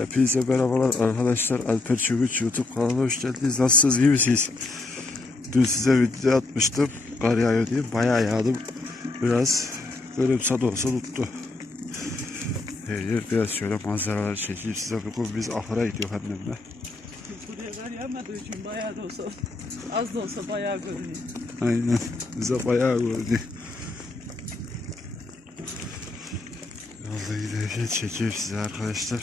Hepinize merhabalar arkadaşlar. Alper Çövüç YouTube kanalına hoş geldiniz. Nasılsınız? iyi misiniz? Dün size video atmıştım. Kar yağıyor diye. Bayağı yağdım. Biraz gülümse de olsa tuttu. Her yer biraz şöyle manzaralar çekeyim size. Bugün biz ahıra gidiyor annemle. Buraya kar yağmadığı için bayağı da olsa, az da olsa bayağı görünüyor. Aynen. Bize bayağı gördü. Vallahi giderken çekeyim size arkadaşlar.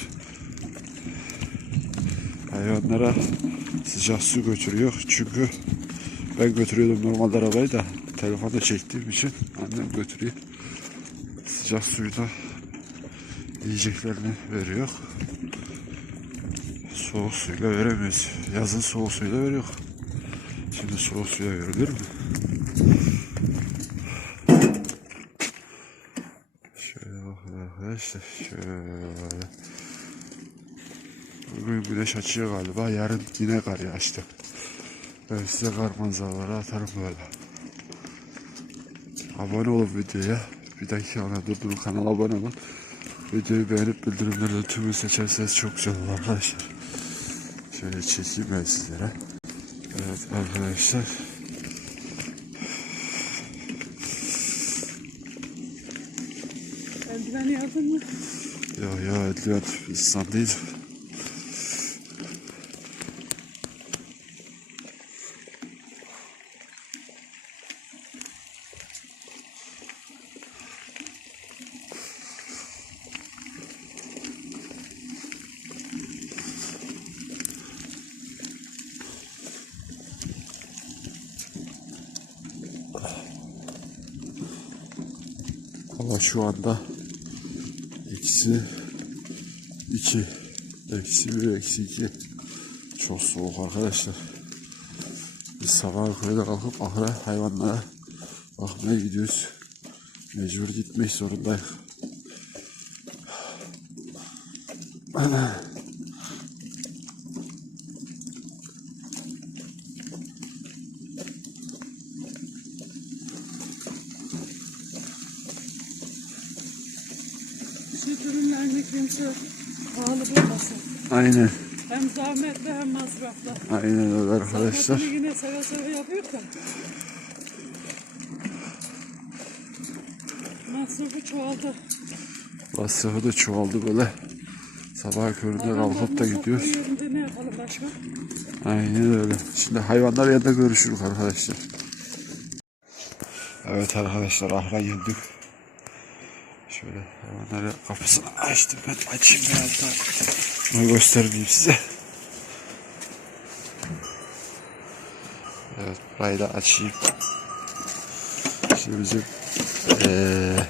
Hayvanlara sıcak su götürüyor. Çünkü ben götürüyordum normalde arabayı da telefonda çektiğim için annem götürüyor. Sıcak suyu da yiyeceklerini veriyor. Soğuk suyla veremiyoruz. Yazın soğuk suyla veriyor. Şimdi soğuk suya verilir mi? Şöyle bakın arkadaşlar. Şöyle. Bugün güneş açıyor galiba. Yarın yine kar yağıştı. Ben size kar manzaraları atarım böyle. Abone olun videoya. Bir dakika ona durdurun kanala abone olun. Videoyu beğenip bildirimleri tümü seçerseniz çok güzel olur arkadaşlar. Şöyle çekeyim ben sizlere. Evet arkadaşlar. Eldiveni yazdın mı? Ya ya eldiven insan değil. Hava şu anda eksi 2 eksi 1 eksi 2 çok soğuk arkadaşlar. Biz sabah köyde kalkıp ahıra hayvanlara bakmaya gidiyoruz. Mecbur gitmek zorundayız Süt ürünlerini kimse pahalı bulmasın. aynen Hem zahmetli hem masraflı. aynen öyle arkadaşlar Zahmetini yine seve seve yapıyor da. Masrafı çoğaldı. masrafı da çoğaldı böyle sabah köründe kalkıp da gidiyoruz ne yapalım başka? Aynen öyle. Şimdi hayvanlar yanında görüşürüz arkadaşlar. Evet arkadaşlar ahıra geldik. Şöyle hayvanları kapısını açtım ben açayım biraz daha. Bunu göstermeyeyim size. Evet burayı da açayım. Şimdi bizim eee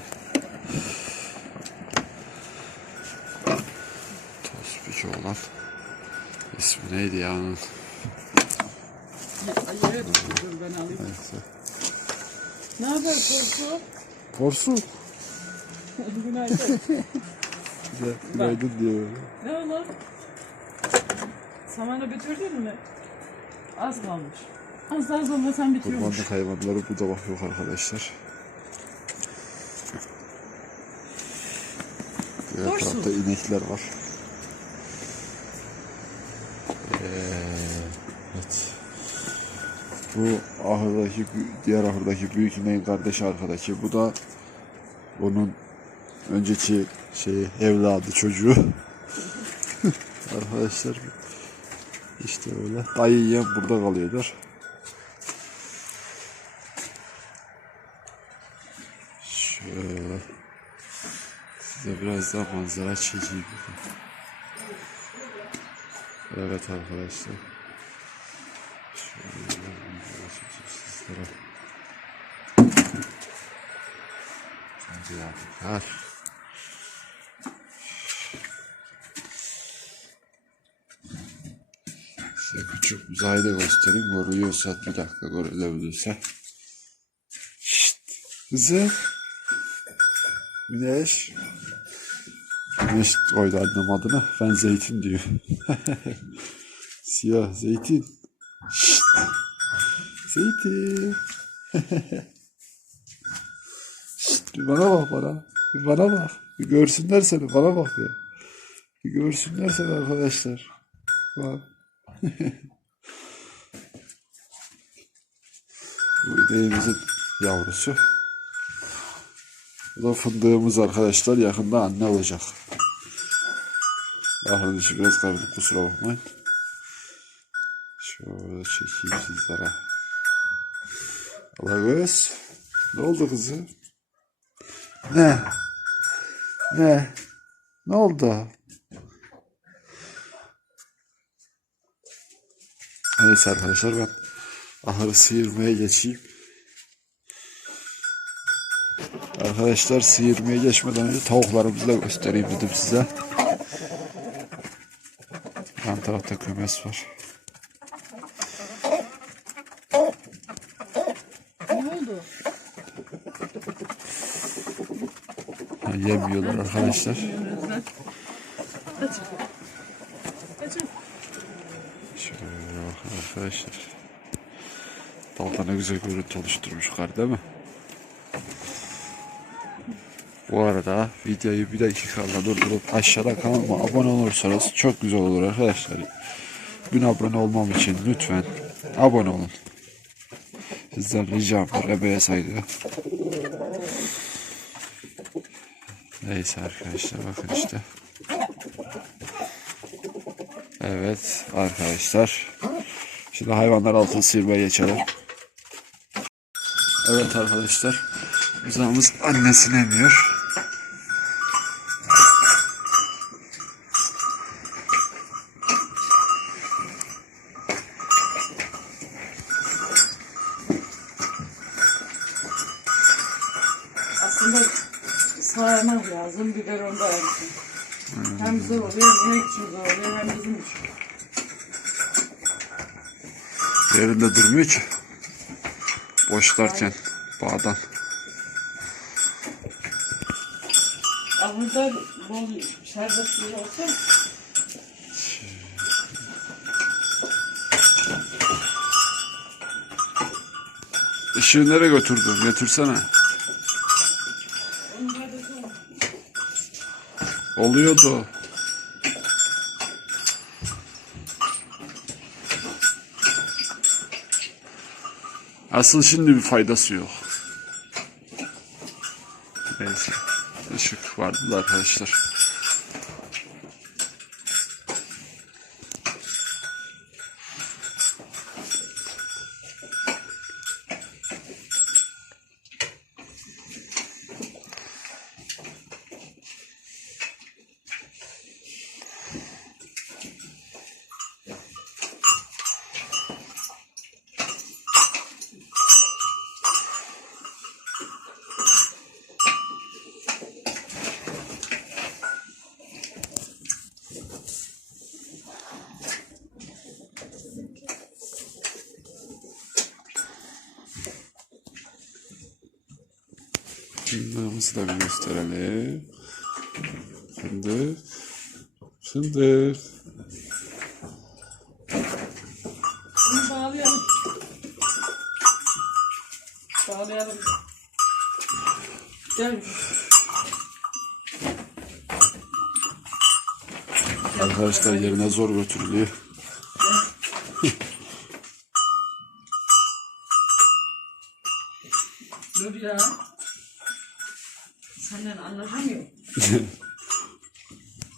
Tospik olan ismi neydi ya onun? Evet. Ne haber Korku? Porsu. Günaydın. Günaydın diyor. Ne oğlum? Samanı bitirdin mi? Az kalmış. Az daha sonra sen bitiriyormuş. Kurbanlık hayvanları bu da yok arkadaşlar. Diğer Porsu. tarafta inekler var. Ee, evet. Bu ahırdaki, diğer ahırdaki büyük ineğin kardeşi arkadaki. Bu da onun önceki şeyi, evladı, çocuğu. arkadaşlar işte öyle. Dayı yiyen burada kalıyorlar. Şöyle size biraz daha manzara çekeyim. Evet arkadaşlar. Şöyle manzara çekeyim sizlere. Şimdi yaptılar. Size da göstereyim. Görüyorsa bir dakika görülebilirse. Şşt. Kızım. Güneş. Güneş koydu annem adını. Ben zeytin diyor. Siyah zeytin. Şşt. Zeytin. Şşt, bir bana bak bana. Bir bana bak. Bir görsünler seni. Bana bak ya. Bir görsünler seni arkadaşlar. Bak. Bu ineğimizin yavrusu. Bu da fındığımız arkadaşlar. Yakında anne olacak. Ahırın içi biraz karanlık kusura bakmayın. Şöyle çekeyim sizlere. Allah kız. Ne oldu kızı? Ne? Ne? Ne oldu? Neyse arkadaşlar ben ahırı sıyırmaya geçeyim. Arkadaşlar sıyırmaya geçmeden önce tavuklarımızı da göstereyim dedim size. Yan tarafta kümes var. Ne oldu? Ha, Yem yiyorlar arkadaşlar. Şöyle bakın arkadaşlar. Dalda ne güzel görüntü oluşturmuşlar değil mi? Bu arada videoyu bir dakikayla durdurup aşağıda kanalıma abone olursanız çok güzel olur arkadaşlar. Bin abone olmam için lütfen abone olun. Sizden ricam var emeğe saygı. Neyse arkadaşlar bakın işte. Evet arkadaşlar. Şimdi hayvanlar altın sıyırmaya geçelim. Evet arkadaşlar. Uzağımız annesini emiyor. Aslında sağlamak lazım. Biberon da yapsın. Hem zor oluyor, inek için zor oluyor, hem bizim için. Yerinde durmuyor ki. Boşlarken bağdan. Ahırda bol şerbet suyu olsa Işığı nereye götürdün? Götürsene. Oluyordu. Asıl şimdi bir faydası yok. Neyse. Işık vardı da arkadaşlar. Fındığımızı da bir gösterelim. Fındık. Fındık. Bunu bağlayalım. Bağlayalım. Gel. Arkadaşlar yerine zor götürülüyor. Dur ya.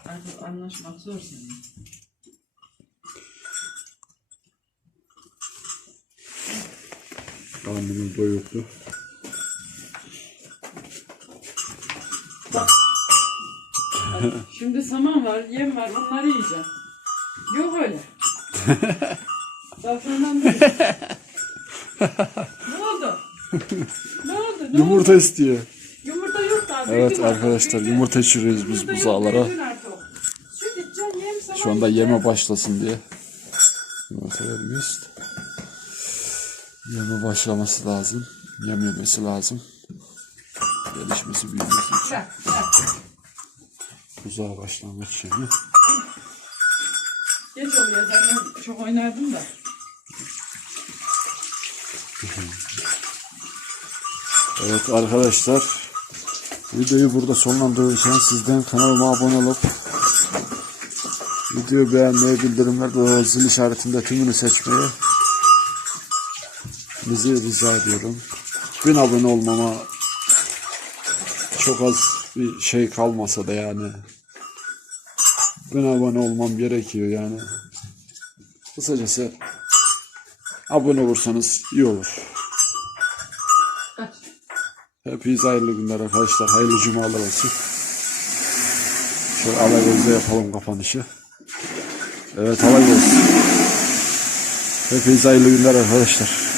Artık anlaşmak zor seninle. Karnımız doyuktu. Şimdi saman var, yem var, onları yiyeceğim. Yok öyle. Safrandan değil. ne oldu? Ne oldu? Ne Yumurta oldu? istiyor. Yumurta yok daha. Evet arkadaşlar yumurta çürüyoruz biz buzağlara. büyüdün artık. Süt içeceksin, yem saman Şu anda yeme başlasın diye. Yumurta vermiyoruz. Yeme başlaması lazım. Yem yemesi lazım. Gelişmesi büyümesi için. Buzağa başlangıç yemi. Geç oluyor zaten çok oynardım da. Evet arkadaşlar. Videoyu burada sonlandırırken sizden kanalıma abone olup Video beğenmeyi, bildirimlerde o zil işaretinde tümünü seçmeyi bizi rica ediyorum. Bin abone olmama çok az bir şey kalmasa da yani bin abone olmam gerekiyor yani. Kısacası abone olursanız iyi olur. Aç. Hepinize hayırlı günler arkadaşlar. Hayırlı cumalar olsun. Şöyle alay yapalım kapanışı. Evet alay olsun. Hepinize hayırlı günler arkadaşlar.